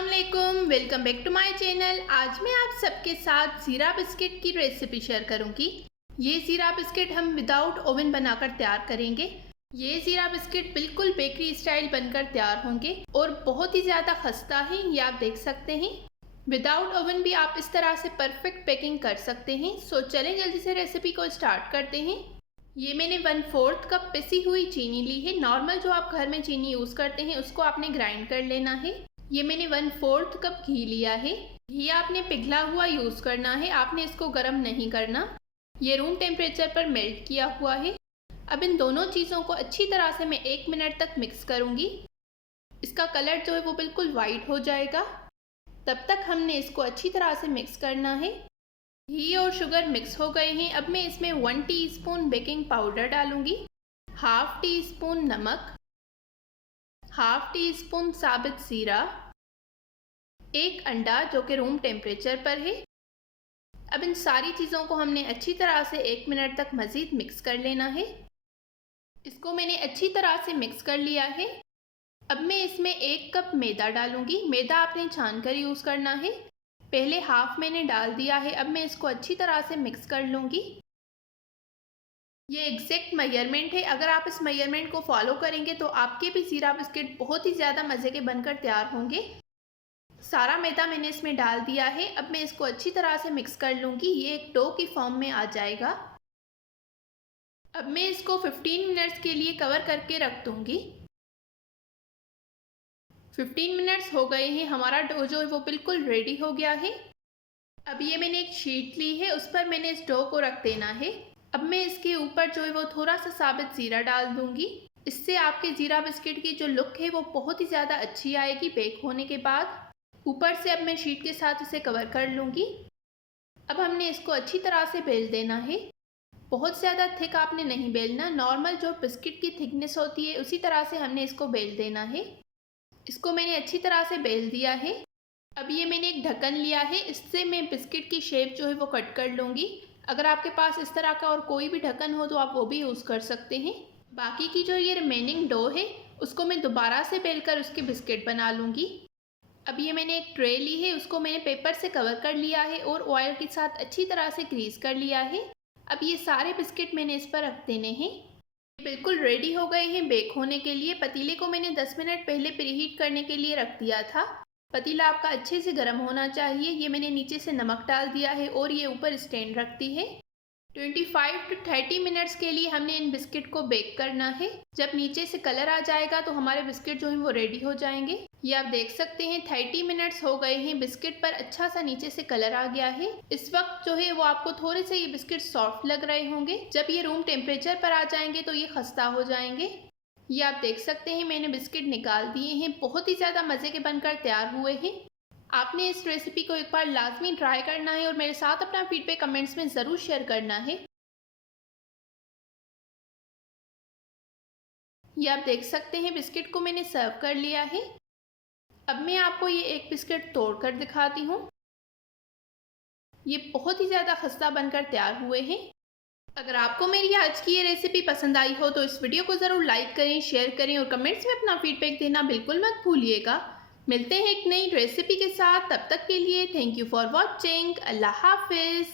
अस्सलामुअलैकुम, welcome back to my channel. आज मैं आप सबके साथ ज़ीरा बिस्किट की रेसिपी शेयर करूंगी। ये ज़ीरा बिस्किट हम विदाउट ओवन बनाकर तैयार करेंगे। ये ज़ीरा बिस्किट बिल्कुल बेकरी स्टाइल बनकर तैयार होंगे और बहुत ही ज़्यादा खस्ता है, ये आप देख सकते हैं। विदाउट ओवन भी आप इस तरह से परफेक्ट पैकिंग कर सकते हैं। सो चलें जल्दी से रेसिपी को स्टार्ट करते हैं। ये मैंने 1/4 कप पिसी हुई चीनी ली है। नॉर्मल जो आप घर में चीनी यूज़ करते हैं उसको आपने ग्राइंड कर लेना है। ये मैंने 1/4 कप घी लिया है। घी आपने पिघला हुआ यूज़ करना है, आपने इसको गर्म नहीं करना। ये रूम टेम्परेचर पर मेल्ट किया हुआ है। अब इन दोनों चीज़ों को अच्छी तरह से मैं 1 मिनट तक मिक्स करूँगी। इसका कलर जो है वो बिल्कुल वाइट हो जाएगा, तब तक हमने इसको अच्छी तरह से मिक्स करना है। घी और शुगर मिक्स हो गए हैं। अब मैं इसमें 1 टीस्पून बेकिंग पाउडर डालूँगी, हाफ टी स्पून नमक, हाफ टी स्पून साबित ज़ीरा, एक अंडा जो कि रूम टेम्परेचर पर है। अब इन सारी चीज़ों को हमने अच्छी तरह से 1 मिनट तक मज़ीद मिक्स कर लेना है। इसको मैंने अच्छी तरह से मिक्स कर लिया है। अब मैं इसमें 1 कप मैदा डालूंगी। मैदा आपने छान कर यूज़ करना है। पहले हाफ मैंने डाल दिया है। अब मैं इसको अच्छी तरह से मिक्स कर लूँगी। ये एग्जैक्ट मेजरमेंट है। अगर आप इस मेजरमेंट को फॉलो करेंगे तो आपके भी ज़ीरा बिस्किट बहुत ही ज़्यादा मज़े के बनकर तैयार होंगे। सारा मैदा मैंने इसमें डाल दिया है। अब मैं इसको अच्छी तरह से मिक्स कर लूँगी। ये एक डो की फॉर्म में आ जाएगा। अब मैं इसको 15 मिनट्स के लिए कवर करके रख दूँगी। 15 मिनट्स हो गए हैं। हमारा डो जो है वो बिल्कुल रेडी हो गया है। अब ये मैंने एक शीट ली है, उस पर मैंने इस डो को रख देना है। अब मैं इसके ऊपर जो है वो थोड़ा सा साबित ज़ीरा डाल दूँगी। इससे आपके ज़ीरा बिस्किट की जो लुक है वो बहुत ही ज़्यादा अच्छी आएगी बेक होने के बाद। ऊपर से अब मैं शीट के साथ इसे कवर कर लूँगी। अब हमने इसको अच्छी तरह से बेल देना है। बहुत ज़्यादा थिक आपने नहीं बेलना, नॉर्मल जो बिस्किट की थिकनेस होती है उसी तरह से हमने इसको बेल देना है। इसको मैंने अच्छी तरह से बेल दिया है। अब ये मैंने एक ढक्कन लिया है, इससे मैं बिस्किट की शेप जो है वो कट कर लूँगी। अगर आपके पास इस तरह का और कोई भी ढक्कन हो तो आप वो भी यूज़ कर सकते हैं। बाकी की जो ये रिमेनिंग डो है उसको मैं दोबारा से बेलकर उसके बिस्किट बना लूँगी। अब ये मैंने एक ट्रे ली है, उसको मैंने पेपर से कवर कर लिया है और ऑयल के साथ अच्छी तरह से ग्रीस कर लिया है। अब ये सारे बिस्किट मैंने इस पर रख देने हैं। बिल्कुल रेडी हो गए हैं बेक होने के लिए। पतीले को मैंने 10 मिनट पहले प्रीहीट करने के लिए रख दिया था। पतीला आपका अच्छे से गर्म होना चाहिए। ये मैंने नीचे से नमक डाल दिया है और ये ऊपर स्टैंड रखती है। 25 to 30 मिनट्स के लिए हमने इन बिस्किट को बेक करना है। जब नीचे से कलर आ जाएगा तो हमारे बिस्किट जो हैं वो रेडी हो जाएंगे। ये आप देख सकते हैं 30 मिनट्स हो गए हैं। बिस्किट पर अच्छा सा नीचे से कलर आ गया है। इस वक्त जो है वो आपको थोड़े से ये बिस्किट सॉफ्ट लग रहे होंगे। जब ये रूम टेम्परेचर पर आ जाएंगे तो ये खस्ता हो जाएंगे। ये आप देख सकते हैं मैंने बिस्किट निकाल दिए हैं। बहुत ही ज़्यादा मज़े के बनकर तैयार हुए हैं। आपने इस रेसिपी को एक बार लाजमी ट्राई करना है और मेरे साथ अपना फीडबैक कमेंट्स में ज़रूर शेयर करना है। ये आप देख सकते हैं बिस्किट को मैंने सर्व कर लिया है। अब मैं आपको ये एक बिस्किट तोड़ कर दिखाती हूँ। ये बहुत ही ज़्यादा खस्ता बनकर तैयार हुए हैं। अगर आपको मेरी आज की ये रेसिपी पसंद आई हो तो इस वीडियो को ज़रूर लाइक करें, शेयर करें और कमेंट्स में अपना फीडबैक देना बिल्कुल मत भूलिएगा। मिलते हैं एक नई रेसिपी के साथ, तब तक के लिए थैंक यू फॉर वॉचिंग। अल्लाह हाफिज़।